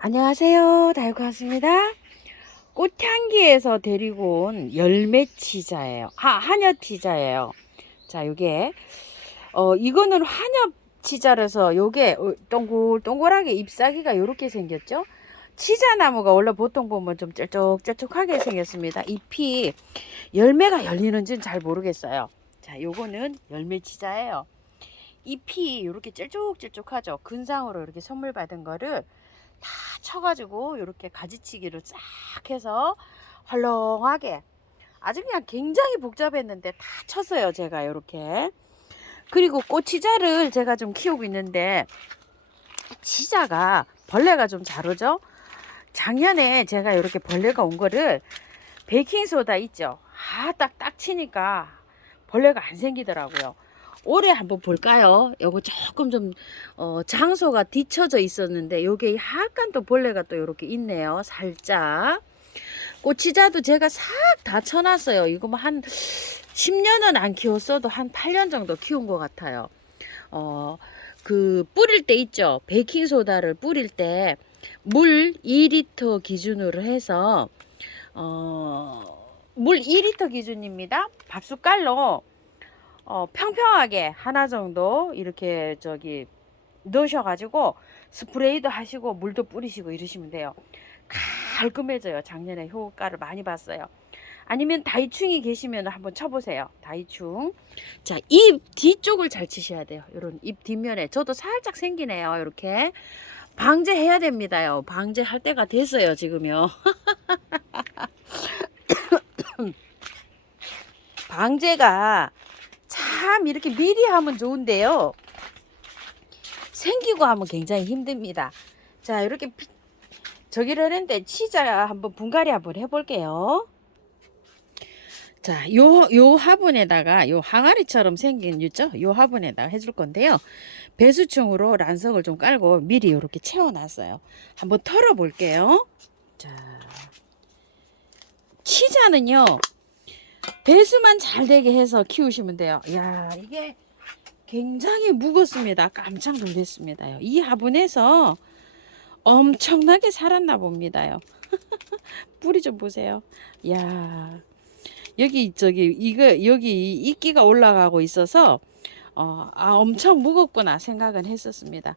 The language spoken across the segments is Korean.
안녕하세요. 달고 왔습니다. 꽃향기에서 데리고 온 열매치자예요. 한엽치자예요. 자, 요게 이거는 한엽치자라서 요게 동글동글하게 잎사귀가 요렇게 생겼죠. 치자나무가 원래 보통 보면 좀 쩔쭉쩔쭉하게 생겼습니다. 잎이 열매가 열리는지는 잘 모르겠어요. 자, 요거는 열매치자예요. 잎이 이렇게 쩔쭉쩔쭉하죠. 근상으로 이렇게 선물 받은 거를 다 쳐가지고 이렇게 가지치기를 싹 해서 헐렁하게 아주 그냥 굉장히 복잡했는데 다 쳤어요. 제가 이렇게. 그리고 꽃치자를 제가 좀 키우고 있는데 치자가 벌레가 좀 잘 오죠. 작년에 제가 이렇게 벌레가 온 거를 베이킹소다 있죠. 딱딱 치니까 벌레가 안 생기더라고요. 올해 한번 볼까요? 요거 조금 좀 장소가 뒤쳐져 있었는데 요게 약간 또 벌레가 또 이렇게 있네요. 살짝. 꽃치자도 제가 싹 다 쳐놨어요. 이거 뭐 한 10년은 안 키웠어도 한 8년 정도 키운 것 같아요. 그 뿌릴 때 있죠. 베이킹소다를 뿌릴 때 물 2리터 기준으로 해서 물 2리터 기준입니다. 밥숟갈로 평평하게 하나 정도 이렇게 넣으셔가지고 스프레이도 하시고 물도 뿌리시고 이러시면 돼요. 깔끔해져요. 작년에 효과를 많이 봤어요. 아니면 다이충이 계시면 한번 쳐보세요. 다이충. 자, 잎 뒤쪽을 잘 치셔야 돼요. 이런 잎 뒷면에 저도 살짝 생기네요. 이렇게 방제해야 됩니다요. 방제할 때가 됐어요. 지금요. 방제가 참 이렇게 미리 하면 좋은데요. 생기고 하면 굉장히 힘듭니다. 자, 이렇게 저기를 했는데 치자 한번 분갈이 한번 해볼게요. 자, 요 화분에다가 요 항아리처럼 생긴 있죠? 요 화분에다가 해줄 건데요. 배수충으로 란석을 좀 깔고 미리 이렇게 채워놨어요. 한번 털어 볼게요. 자, 치자는요. 배수만 잘 되게 해서 키우시면 돼요. 야, 이게 굉장히 무겁습니다. 깜짝 놀랐습니다요. 이 화분에서 엄청나게 살았나 봅니다요. 뿌리 좀 보세요. 야, 여기 이끼가 올라가고 있어서 엄청 무겁구나 생각은 했었습니다.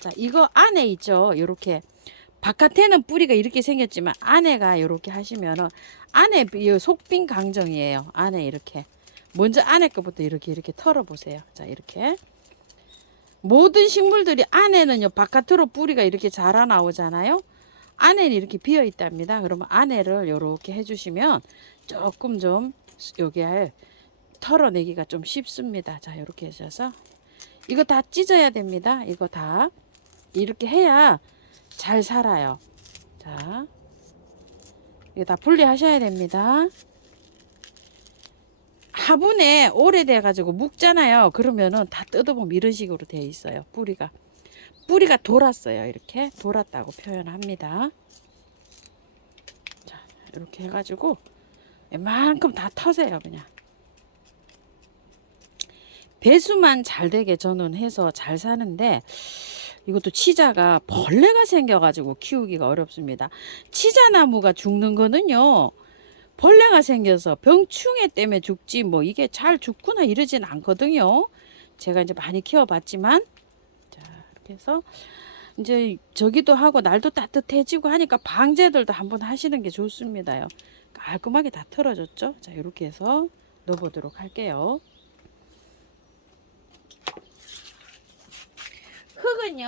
자, 이거 안에 있죠. 요렇게 바깥에는 뿌리가 이렇게 생겼지만 안에가 이렇게 하시면은 안에 속빈 강정이에요. 안에 이렇게 먼저 안에 거부터 이렇게 털어 보세요. 자, 이렇게 모든 식물들이 안에는요 바깥으로 뿌리가 이렇게 자라 나오잖아요. 안에는 이렇게 비어 있답니다. 그러면 안에를 이렇게 해주시면 조금 좀 여기에 털어내기가 좀 쉽습니다. 자, 이렇게 해서 이거 다 찢어야 됩니다. 이거 다 이렇게 해야 잘 살아요. 자, 이거 다 분리하셔야 됩니다. 화분에 오래돼 가지고 묵잖아요. 그러면은 다 뜯어보면 이런 식으로 되어 있어요. 뿌리가 돌았어요. 이렇게 돌았다고 표현합니다. 자, 이렇게 해가지고 웬만큼 다 터세요. 그냥 배수만 잘 되게 저는 해서 잘 사는데 이것도 치자가 벌레가 생겨가지고 키우기가 어렵습니다. 치자나무가 죽는 거는요 벌레가 생겨서 병충해 때문에 죽지 뭐 이게 잘 죽거나 이러진 않거든요. 제가 이제 많이 키워봤지만 자, 이렇게 해서 이제 저기도 하고 날도 따뜻해지고 하니까 방제들도 한번 하시는 게 좋습니다요. 깔끔하게 다 털어졌죠. 자, 이렇게 해서 넣어보도록 할게요. 흙은요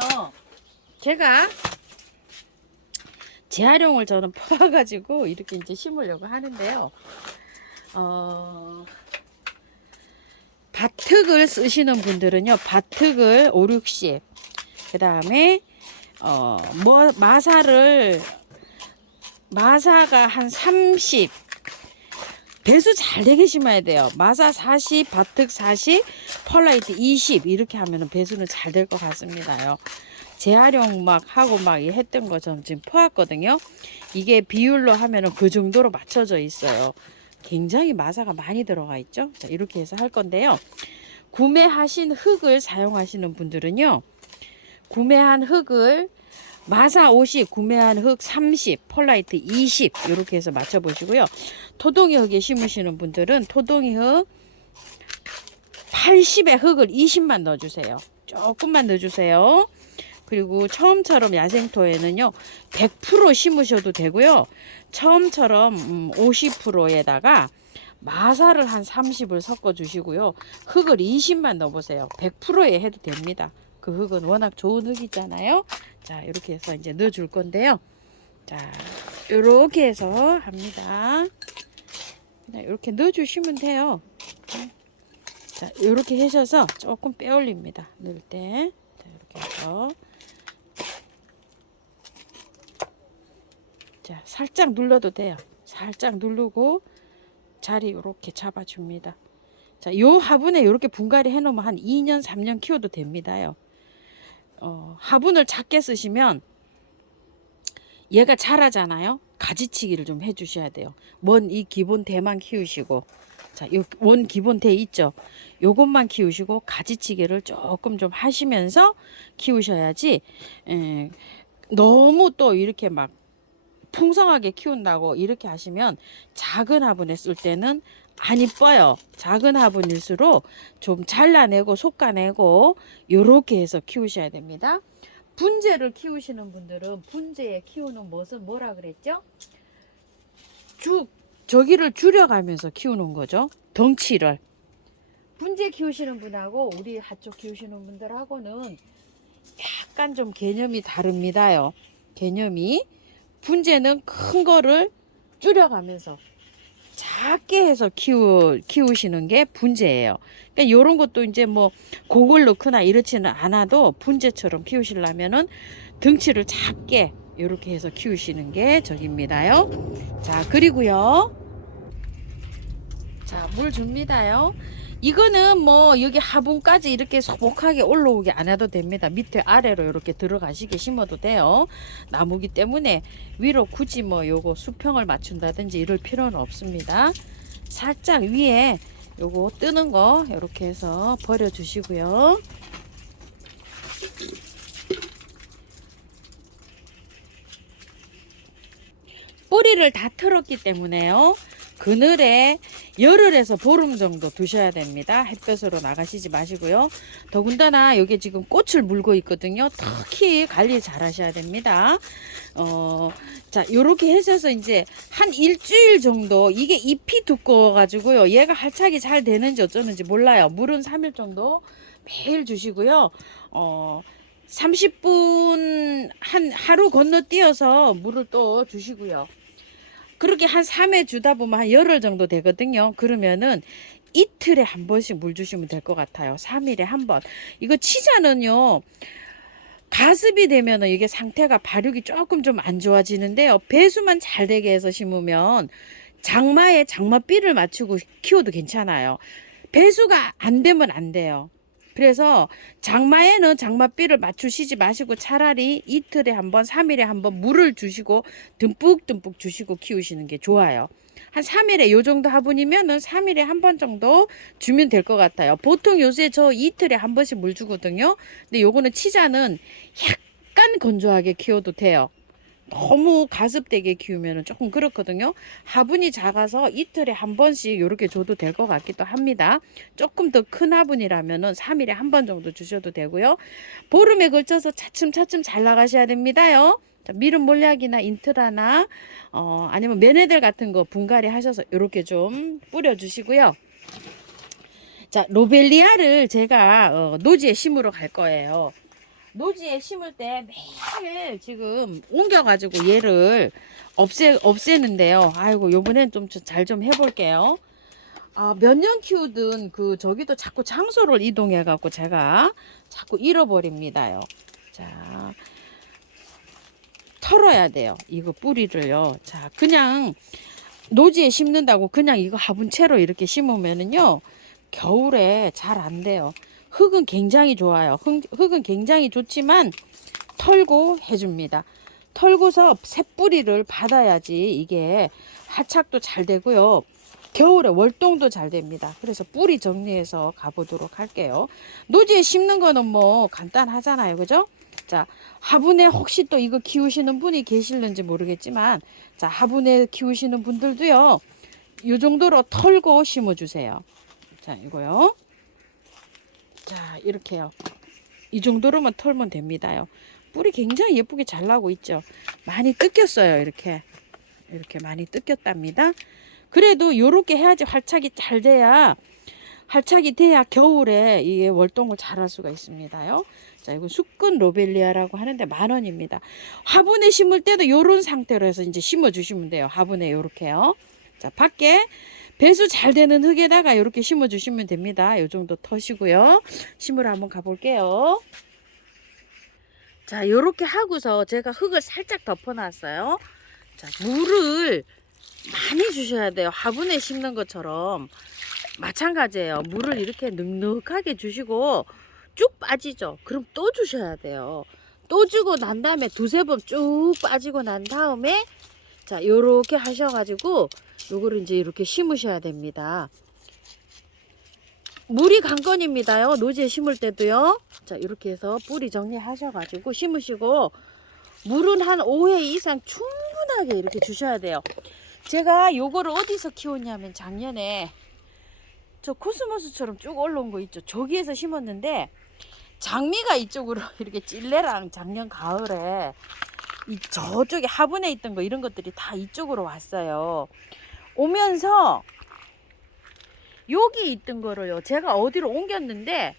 제가 재활용을 저는 퍼가지고 이렇게 이제 심으려고 하는데요. 밭흙을 쓰시는 분들은요 밭흙을 5, 60, 그 다음에 마사가 한 30, 배수 잘 되게 심어야 돼요. 마사 40, 밭흙 40, 펄라이트 20 이렇게 하면 배수는 잘 될 것 같습니다요. 재활용 막 하고 막 했던 거 저는 지금 퍼왔거든요. 이게 비율로 하면은 그 정도로 맞춰져 있어요. 굉장히 마사가 많이 들어가 있죠. 자, 이렇게 해서 할 건데요. 구매하신 흙을 사용하시는 분들은요. 구매한 흙을 마사 50, 구매한 흙 30, 펄라이트 20 이렇게 해서 맞춰 보시고요. 토동이 흙에 심으시는 분들은 토동이 흙 80에 흙을 20만 넣어주세요. 조금만 넣어주세요. 그리고 처음처럼 야생토에는요 100% 심으셔도 되고요. 처음처럼 50%에다가 마사를 한 30을 섞어 주시고요. 흙을 20만 넣어보세요. 100%에 해도 됩니다. 그 흙은 워낙 좋은 흙이잖아요. 자, 이렇게 해서 이제 넣어 줄 건데요. 자, 이렇게 해서 합니다. 그냥 이렇게 넣어 주시면 돼요. 자, 이렇게 하셔서 조금 빼 올립니다. 넣을 때. 자, 이렇게 해서. 자, 살짝 눌러도 돼요. 살짝 누르고 자리 이렇게 잡아줍니다. 자, 요 화분에 이렇게 분갈이 해놓으면 한 2년, 3년 키워도 됩니다요. 화분을 작게 쓰시면 얘가 자라잖아요. 가지치기를 좀 해주셔야 돼요. 먼 이 기본 대만 키우시고, 자, 요 원 기본 대 있죠. 요것만 키우시고 가지치기를 조금 좀 하시면서 키우셔야지. 너무 또 이렇게 막 풍성하게 키운다고 이렇게 하시면 작은 화분에 쓸 때는 안 이뻐요. 작은 화분일수록 좀 잘라내고 솎아내고 요렇게 해서 키우셔야 됩니다. 분재를 키우시는 분들은 분재에 키우는 것은 뭐라 그랬죠? 저기를 줄여가면서 키우는 거죠. 덩치를. 분재 키우시는 분하고 우리 한쪽 키우시는 분들하고는 약간 좀 개념이 다릅니다요. 개념이. 분재는 큰 거를 줄여가면서 작게 해서 키우시는 게 분재예요. 그러니까 이런 것도 이제 뭐 곡을 넣거나 이렇지는 않아도 분재처럼 키우시려면은 덩치를 작게 이렇게 해서 키우시는 게 저깁니다요. 자, 그리고요. 자, 물 줍니다요. 이거는 뭐 여기 화분까지 이렇게 소복하게 올라오게 안 해도 됩니다. 밑에 아래로 이렇게 들어가시게 심어도 돼요. 나무기 때문에 위로 굳이 뭐 요거 수평을 맞춘다든지 이럴 필요는 없습니다. 살짝 위에 요거 뜨는 거 이렇게 해서 버려 주시고요. 뿌리를 다 틀었기 때문에요. 그늘에 열흘에서 보름 정도 두셔야 됩니다. 햇볕으로 나가시지 마시고요. 더군다나 여기 지금 꽃을 물고 있거든요. 특히 관리 잘 하셔야 됩니다. 자, 요렇게 해서 이제 한 일주일 정도 이게 잎이 두꺼워 가지고요. 얘가 활착이 잘 되는지 어쩌는지 몰라요. 물은 3일 정도 매일 주시고요. 30분 하루 건너뛰어서 물을 또 주시고요. 그렇게 한 3회 주다 보면 한 열흘 정도 되거든요. 그러면은 이틀에 한 번씩 물 주시면 될 것 같아요. 3일에 한 번. 이거 치자는요. 가습이 되면은 이게 상태가 발육이 조금 좀 안 좋아지는데요. 배수만 잘 되게 해서 심으면 장마에 장마비를 맞추고 키워도 괜찮아요. 배수가 안 되면 안 돼요. 그래서 장마에는 장마비를 맞추시지 마시고 차라리 이틀에 한 번, 3일에 한 번 물을 주시고 듬뿍듬뿍 주시고 키우시는 게 좋아요. 한 3일에 요 정도 화분이면은 3일에 한 번 정도 주면 될 것 같아요. 보통 요새 저 이틀에 한 번씩 물 주거든요. 근데 요거는 치자는 약간 건조하게 키워도 돼요. 너무 가습되게 키우면 조금 그렇거든요. 화분이 작아서 이틀에 한 번씩 이렇게 줘도 될 것 같기도 합니다. 조금 더 큰 화분이라면 3일에 한 번 정도 주셔도 되고요. 보름에 걸쳐서 차츰차츰 잘 나가셔야 됩니다요. 미름 몰약이나 인트라나 아니면 매네들 같은 거 분갈이 하셔서 이렇게 좀 뿌려주시고요. 자, 로벨리아를 제가 노지에 심으러 갈 거예요. 노지에 심을 때 매일 지금 옮겨가지고 얘를 없애는데요. 아이고, 요번엔 좀 잘 좀 해볼게요. 몇 년 키우든 저기도 자꾸 장소를 이동해갖고 제가 자꾸 잃어버립니다요. 자, 털어야 돼요. 이거 뿌리를요. 자, 그냥 노지에 심는다고 그냥 이거 화분채로 이렇게 심으면은요. 겨울에 잘 안 돼요. 흙은 굉장히 좋아요. 흙은 굉장히 좋지만 털고 해줍니다. 털고서 새뿌리를 받아야지 이게 화착도 잘 되고요. 겨울에 월동도 잘 됩니다. 그래서 뿌리 정리해서 가보도록 할게요. 노지에 심는 거는 뭐 간단하잖아요. 그죠? 자, 화분에 혹시 또 이거 키우시는 분이 계실는지 모르겠지만, 자, 화분에 키우시는 분들도요, 이 정도로 털고 심어주세요. 자, 이거요. 자, 이렇게요. 이 정도로만 털면 됩니다요. 뿌리 굉장히 예쁘게 잘 나고 있죠. 많이 뜯겼어요. 이렇게 많이 뜯겼답니다. 그래도 요렇게 해야지 활착이 잘 돼야, 활착이 돼야 겨울에 이게 월동을 잘 할 수가 있습니다요. 자, 이거 수끈 로벨리아라고 하는데 10,000원입니다. 화분에 심을 때도 요런 상태로 해서 이제 심어 주시면 돼요. 화분에 요렇게요. 자, 밖에 배수 잘 되는 흙에다가 이렇게 심어 주시면 됩니다. 요 정도 터시고요. 심으러 한번 가볼게요. 자, 요렇게 하고서 제가 흙을 살짝 덮어 놨어요. 자, 물을 많이 주셔야 돼요. 화분에 심는 것처럼 마찬가지예요. 물을 이렇게 넉넉하게 주시고 쭉 빠지죠. 그럼 또 주셔야 돼요. 또 주고 난 다음에 두세 번 쭉 빠지고 난 다음에, 자, 요렇게 하셔가지고 요거를 이제 이렇게 심으셔야 됩니다. 물이 관건입니다요. 노지에 심을 때도요. 자, 이렇게 해서 뿌리 정리하셔가지고 심으시고, 물은 한 5회 이상 충분하게 이렇게 주셔야 돼요. 제가 요거를 어디서 키웠냐면 작년에 저 코스모스처럼 쭉 올라온 거 있죠. 저기에서 심었는데, 장미가 이쪽으로 이렇게 찔레랑 작년 가을에 이 저쪽에 화분에 있던 거 이런 것들이 다 이쪽으로 왔어요. 오면서 여기 있던 거를요, 제가 어디로 옮겼는데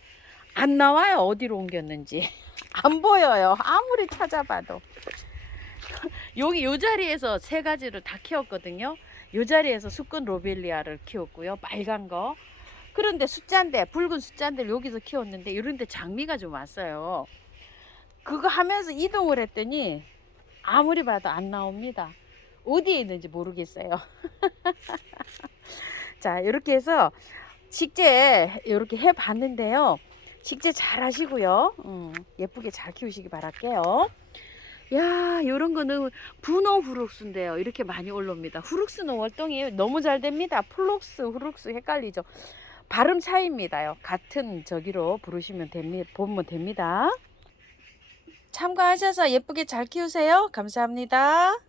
안 나와요. 어디로 옮겼는지 안 보여요. 아무리 찾아봐도. 여기 요 자리에서 세 가지를 다 키웠거든요. 요 자리에서 수컷 로벨리아를 키웠고요. 빨간 거. 그런데 숫자인데, 붉은 숫자인데 여기서 키웠는데 이런데 장미가 좀 왔어요. 그거 하면서 이동을 했더니 아무리 봐도 안 나옵니다. 어디에 있는지 모르겠어요. 자, 이렇게 해서 식재 이렇게 해 봤는데요. 식재 잘 하시고요. 예쁘게 잘 키우시기 바랄게요. 야, 요런 거는 분홍 후룩스인데요. 이렇게 많이 올라옵니다. 후룩스는 월동이 너무 잘 됩니다. 플록스, 후룩스 헷갈리죠. 발음 차이입니다요. 같은 저기로 부르시면 됩니다. 보면 됩니다. 참가하셔서 예쁘게 잘 키우세요. 감사합니다.